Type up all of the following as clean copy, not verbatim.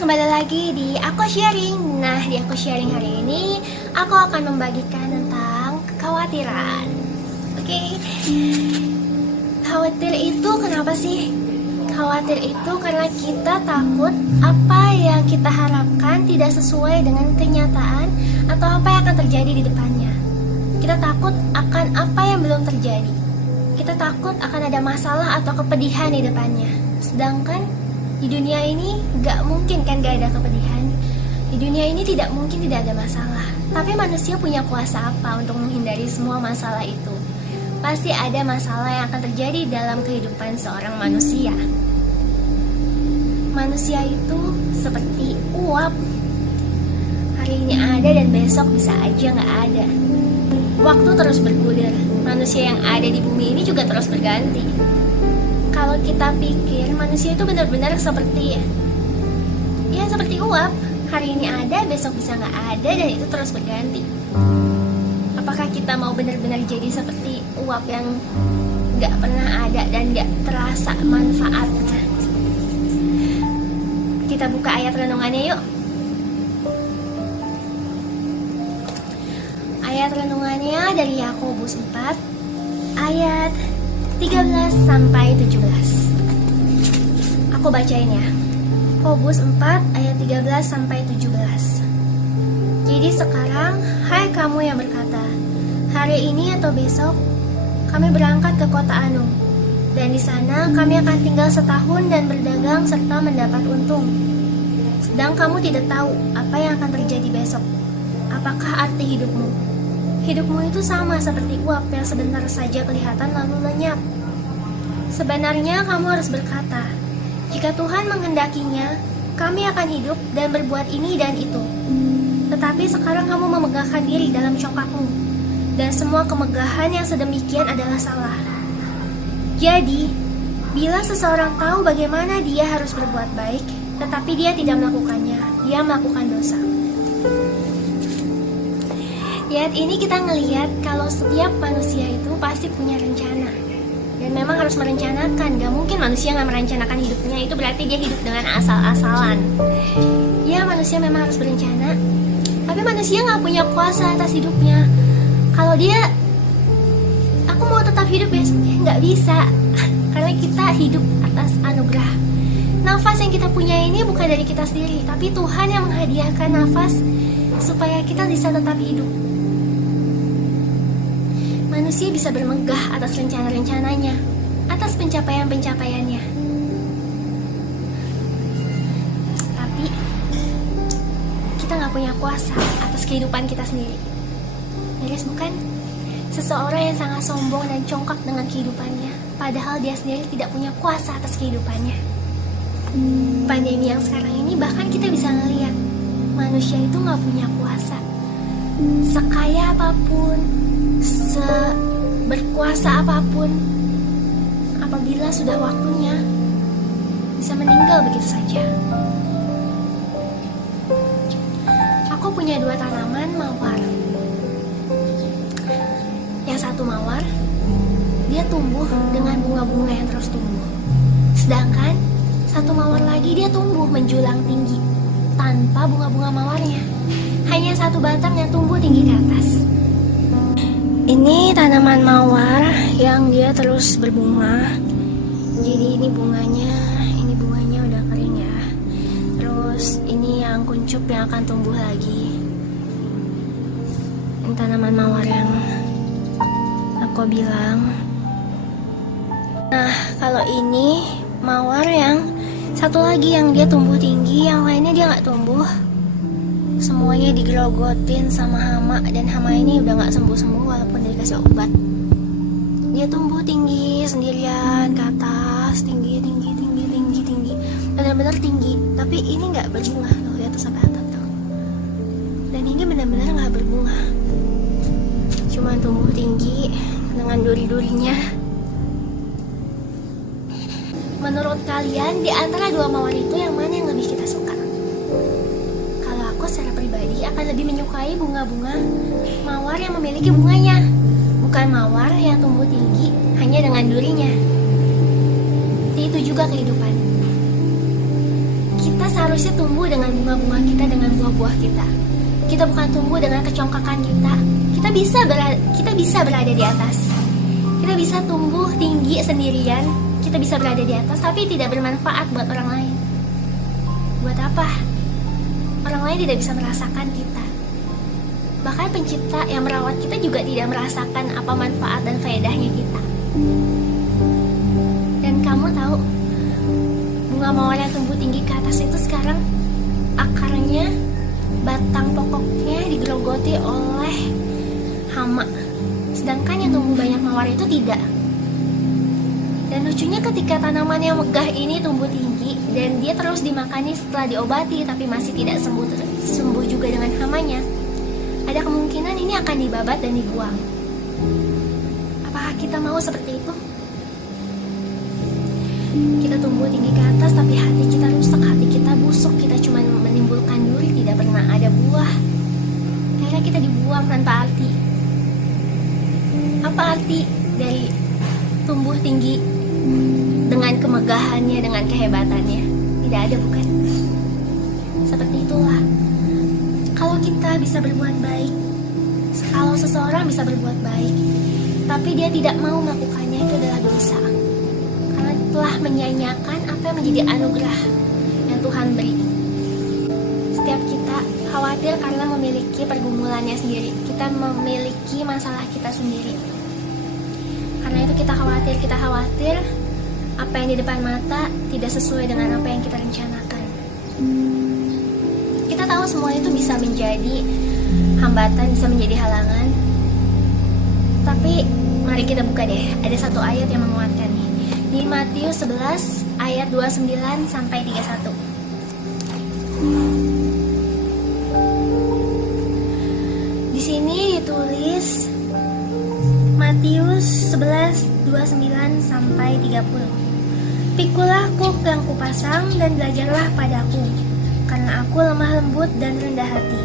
kembali lagi di Aku Sharing. Nah, di Aku Sharing hari ini aku akan membagikan tentang kekhawatiran. Oke. Khawatir itu kenapa sih? Khawatir itu karena kita takut apa yang kita harapkan tidak sesuai dengan kenyataan atau apa yang akan terjadi di depannya. Kita takut akan apa yang belum terjadi. Kita takut akan ada masalah atau kepedihan di depannya. Sedangkan di dunia ini gak mungkin kan gak ada kepedihan. Di dunia ini tidak mungkin tidak ada masalah. Tapi manusia punya kuasa apa untuk menghindari semua masalah itu? Pasti ada masalah yang akan terjadi dalam kehidupan seorang manusia. Manusia itu seperti uap. Hari ini ada dan besok bisa aja gak ada. Waktu terus bergulir. Manusia yang ada di bumi ini juga terus berganti. Kalau kita pikir manusia itu benar-benar seperti seperti uap. Hari ini ada, besok bisa nggak ada, dan itu terus berganti. Apakah kita mau benar-benar jadi seperti uap yang nggak pernah ada dan nggak terasa manfaatnya? Kita buka ayat renungannya yuk. Ayat renungannya dari Yakobus 4 ayat 13 sampai 17. Aku bacain ya. Yakobus 4 ayat 13 sampai 17. Jadi sekarang, hai kamu yang berkata, hari ini atau besok kami berangkat ke kota Anu, dan di sana kami akan tinggal setahun dan berdagang serta mendapat untung. Sedang kamu tidak tahu apa yang akan terjadi besok. Apakah arti hidupmu? Hidupmu itu sama seperti uap yang sebentar saja kelihatan lalu lenyap. Sebenarnya kamu harus berkata, jika Tuhan menghendakinya, kami akan hidup dan berbuat ini dan itu. Tetapi sekarang kamu memegahkan diri dalam congkakmu, dan semua kemegahan yang sedemikian adalah salah. Jadi, bila seseorang tahu bagaimana dia harus berbuat baik, tetapi dia tidak melakukannya, dia melakukan dosa. Di ayat ini kita ngelihat kalau setiap manusia itu pasti punya rencana. Dan memang harus merencanakan. Gak mungkin manusia gak merencanakan hidupnya. Itu berarti dia hidup dengan asal-asalan. Ya, manusia memang harus berencana, tapi manusia gak punya kuasa atas hidupnya. Kalau dia, aku mau tetap hidup besoknya, gak bisa. Karena kita hidup atas anugerah. Nafas yang kita punya ini bukan dari kita sendiri, tapi Tuhan yang menghadiahkan nafas supaya kita bisa tetap hidup. Manusia bisa bermegah atas rencana-rencananya, atas pencapaian-pencapaiannya. Tapi kita gak punya kuasa atas kehidupan kita sendiri. Miris bukan? Seseorang yang sangat sombong dan congkak dengan kehidupannya, padahal dia sendiri tidak punya kuasa atas kehidupannya. Pandemi yang sekarang ini bahkan kita bisa ngeliat manusia itu gak punya kuasa. Sekaya apapun, berkuasa apapun, apabila sudah waktunya bisa meninggal begitu saja. Aku punya 2 tanaman mawar. Yang satu mawar, dia tumbuh dengan bunga-bunga yang terus tumbuh. Sedangkan satu mawar lagi dia tumbuh menjulang tinggi tanpa bunga-bunga mawarnya. Hanya satu batang yang tumbuh tinggi ke atas. Ini tanaman mawar yang dia terus berbunga. Jadi ini bunganya udah kering ya. Terus ini yang kuncup yang akan tumbuh lagi. Ini tanaman mawar yang aku bilang. Nah, kalau ini mawar yang satu lagi yang dia tumbuh tinggi, yang lainnya dia nggak tumbuh. Semuanya digerogotin sama hama, dan hama ini udah gak sembuh-sembuh walaupun dikasih obat. Dia tumbuh tinggi sendirian ke atas, tinggi, benar-benar tinggi. Tapi ini gak berbunga, tuh lihat tuh sampai atap tuh. Dan ini benar-benar gak berbunga, cuma tumbuh tinggi dengan duri-durinya. Menurut kalian, di antara 2 mawar itu yang mana yang lebih kita suka? Aku secara pribadi akan lebih menyukai bunga-bunga mawar yang memiliki bunganya, bukan mawar yang tumbuh tinggi hanya dengan durinya. Itu juga kehidupan. Kita seharusnya harusnya tumbuh dengan bunga-bunga kita, dengan buah-buah kita. Kita bukan tumbuh dengan kecongkakan kita. Kita bisa berada di atas. Kita bisa tumbuh tinggi sendirian. Kita bisa berada di atas, tapi tidak bermanfaat buat orang lain. Buat apa? Orang lain tidak bisa merasakan kita. Bahkan pencipta yang merawat kita juga tidak merasakan apa manfaat dan faedahnya kita. Dan kamu tahu, bunga mawar yang tumbuh tinggi ke atas itu sekarang akarnya, batang pokoknya digerogoti oleh hama. Sedangkan yang tumbuh banyak mawar itu tidak. Dan lucunya ketika tanaman yang megah ini tumbuh tinggi dan dia terus dimakani setelah diobati tapi masih tidak sembuh juga dengan hamanya, ada kemungkinan ini akan dibabat dan dibuang. Apakah kita mau seperti itu? Kita tumbuh tinggi ke atas tapi hati kita rusak, hati kita busuk, kita cuma menimbulkan duri, tidak pernah ada buah. Akhirnya kita dibuang tanpa arti. Apa arti dari tumbuh tinggi dengan kemegahannya, dengan kehebatannya? Tidak ada, bukan? Seperti itulah, kalau kita bisa berbuat baik, kalau seseorang bisa berbuat baik tapi dia tidak mau melakukannya, itu adalah dosa, karena telah menyanyiakan apa yang menjadi anugerah yang Tuhan beri. Setiap kita khawatir karena memiliki pergumulannya sendiri, kita memiliki masalah kita sendiri. Karena itu kita khawatir apa yang di depan mata tidak sesuai dengan apa yang kita rencanakan. Kita tahu semua itu bisa menjadi hambatan, bisa menjadi halangan. Tapi mari kita buka deh, ada satu ayat yang menguatkan nih. Di Matius 11 ayat 29 sampai 31. Di sini ditulis Matius 11, 29 sampai 30. Pikulah kuk yang kupasang dan belajarlah padaku, karena aku lemah lembut dan rendah hati,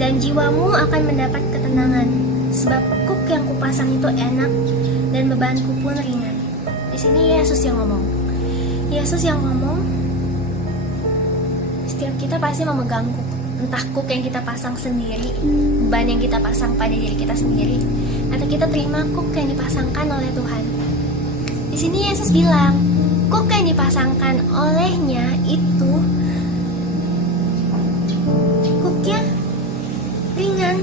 dan jiwamu akan mendapat ketenangan, sebab kuk yang kupasang itu enak dan bebanku pun ringan. Di sini Yesus yang ngomong. Yesus yang ngomong, setiap kita pasti memegang kuk. Entah kuk yang kita pasang sendiri, beban yang kita pasang pada diri kita sendiri, atau kita terima kuk yang dipasangkan oleh Tuhan. Di sini Yesus bilang, kuk yang dipasangkan olehnya itu kuknya ringan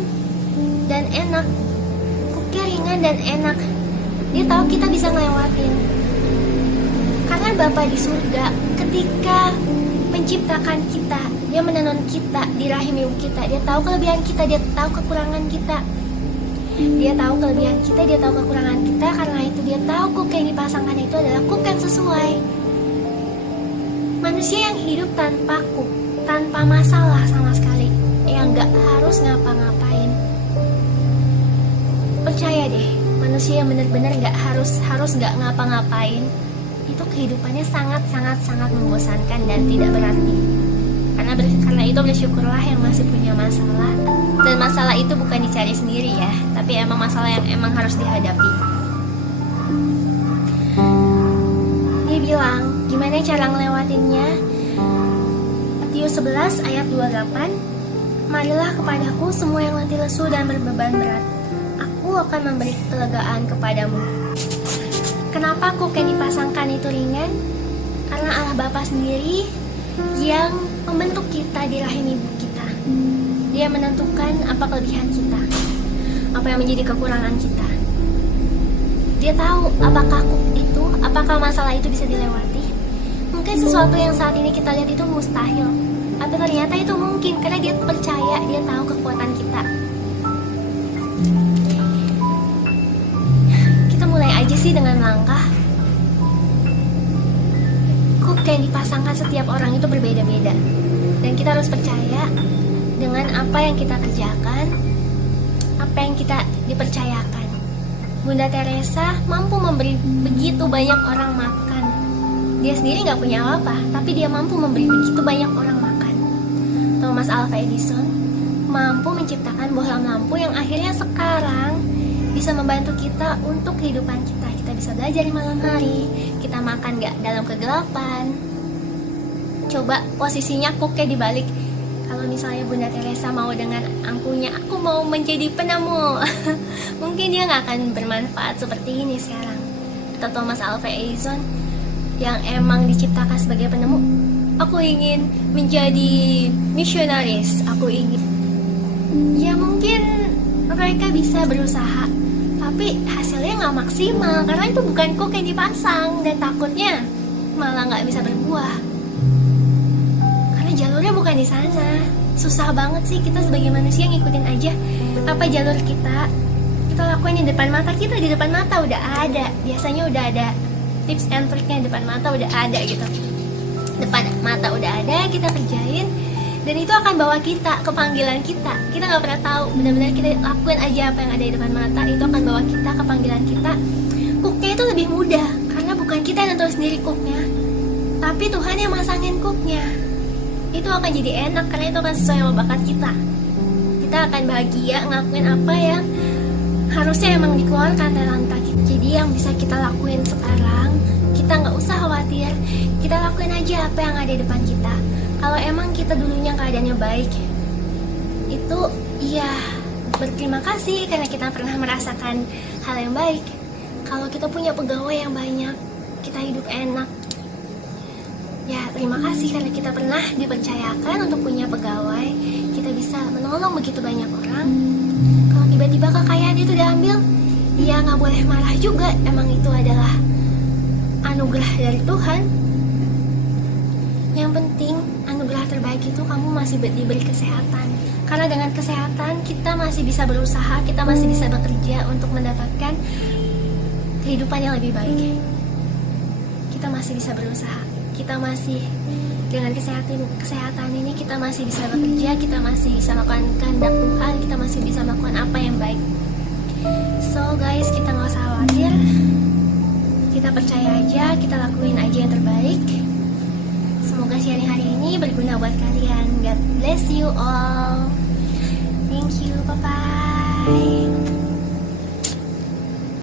dan enak. Kuknya ringan dan enak. Dia tahu kita bisa ngelewatin. Karena Bapa di surga ketika menciptakan kita, dia menenun kita di rahim ibu kita. Dia tahu kelebihan kita, dia tahu kekurangan kita. Dia tahu kelebihan kita, dia tahu kekurangan kita. Karena itu dia tahu kuk yang dipasangkan itu adalah kuk yang sesuai. Manusia yang hidup tanpa kuk, tanpa masalah sama sekali, yang gak harus ngapa-ngapain. Percaya deh, manusia yang benar-benar gak harus gak ngapa-ngapain, itu kehidupannya sangat membosankan dan tidak berarti. Karena itu bersyukurlah yang masih punya masalah. Dan masalah itu bukan dicari sendiri ya, tapi emang masalah yang emang harus dihadapi. Dia bilang, gimana cara ngelewatinnya? Matius 11 ayat 28. Marilah kepadaku semua yang letih lesu dan berbeban berat, aku akan memberi kelegaan kepadamu. Kenapa kuk yang dipasangkan itu ringan? Karena Allah Bapa sendiri yang membentuk kita di rahim ibu kita. Dia menentukan apa kelebihan kita, apa yang menjadi kekurangan kita. Dia tahu apakah kuk itu, apakah masalah itu bisa dilewati. Mungkin sesuatu yang saat ini kita lihat itu mustahil, tapi ternyata itu mungkin karena dia percaya, dia tahu kekuatan kita. Kita mulai aja sih dengan langkah. Kuk yang dipasangkan setiap orang itu berbeda-beda, dan kita harus percaya dengan apa yang kita kerjakan, apa yang kita dipercayakan. Bunda Teresa mampu memberi begitu banyak orang makan. Dia sendiri gak punya apa-apa, tapi dia mampu memberi begitu banyak orang makan. Thomas Alva Edison mampu menciptakan bohlam lampu yang akhirnya sekarang bisa membantu kita untuk kehidupan kita. Kita bisa belajar di malam hari, kita makan gak dalam kegelapan. Coba posisinya Cooknya dibalik. Kalau misalnya Bunda Teresa mau dengan angkunya, aku mau menjadi penemu. Mungkin dia nggak akan bermanfaat seperti ini sekarang. Atau Thomas Alva Edison yang emang diciptakan sebagai penemu. Aku ingin menjadi misionaris. Aku ingin. Ya mungkin mereka bisa berusaha, tapi hasilnya nggak maksimal karena itu bukan Cook yang dipasang, dan takutnya malah nggak bisa berbuah karena jalurnya bukan di sana. Susah banget sih kita sebagai manusia ngikutin aja apa jalur kita lakuin di depan mata kita. Di depan mata udah ada, biasanya udah ada tips and triknya, di depan mata udah ada gitu, depan mata udah ada, kita kerjain dan itu akan bawa kita ke panggilan kita. Kita nggak pernah tahu, benar-benar kita lakuin aja apa yang ada di depan mata, itu akan bawa kita ke panggilan kita. Cooknya itu lebih mudah karena bukan kita yang nentuin sendiri cooknya, tapi Tuhan yang masangin cooknya. Itu akan jadi enak karena itu akan sesuai sama bakat kita. Kita akan bahagia ngelakuin apa yang harusnya emang dikeluarkan talenta kita. Jadi yang bisa kita lakuin sekarang, kita nggak usah khawatir, kita lakuin aja apa yang ada di depan kita. Kalau emang kita dulunya keadaannya baik, itu ya berterima kasih karena kita pernah merasakan hal yang baik. Kalau kita punya pegawai yang banyak, kita hidup enak, ya terima kasih karena kita pernah dipercayakan untuk punya pegawai. Kita bisa menolong begitu banyak orang. Kalau tiba-tiba kekayaan itu diambil, ya nggak boleh marah juga. Emang itu adalah anugerah dari Tuhan. Yang penting anugerah terbaik itu kamu masih diberi kesehatan. Karena dengan kesehatan kita masih bisa berusaha, kita masih bisa bekerja untuk mendapatkan kehidupan yang lebih baik. Kita masih bisa berusaha, kita masih dengan kesehatan ini kita masih bisa bekerja, kita masih bisa melakukan kehendak Tuhan, kita masih bisa melakukan apa yang baik. So guys, kita nggak usah khawatir, kita percaya aja, kita lakuin aja yang terbaik. Semoga sharing hari ini berguna buat kalian. God bless you all. Thank you, bye-bye.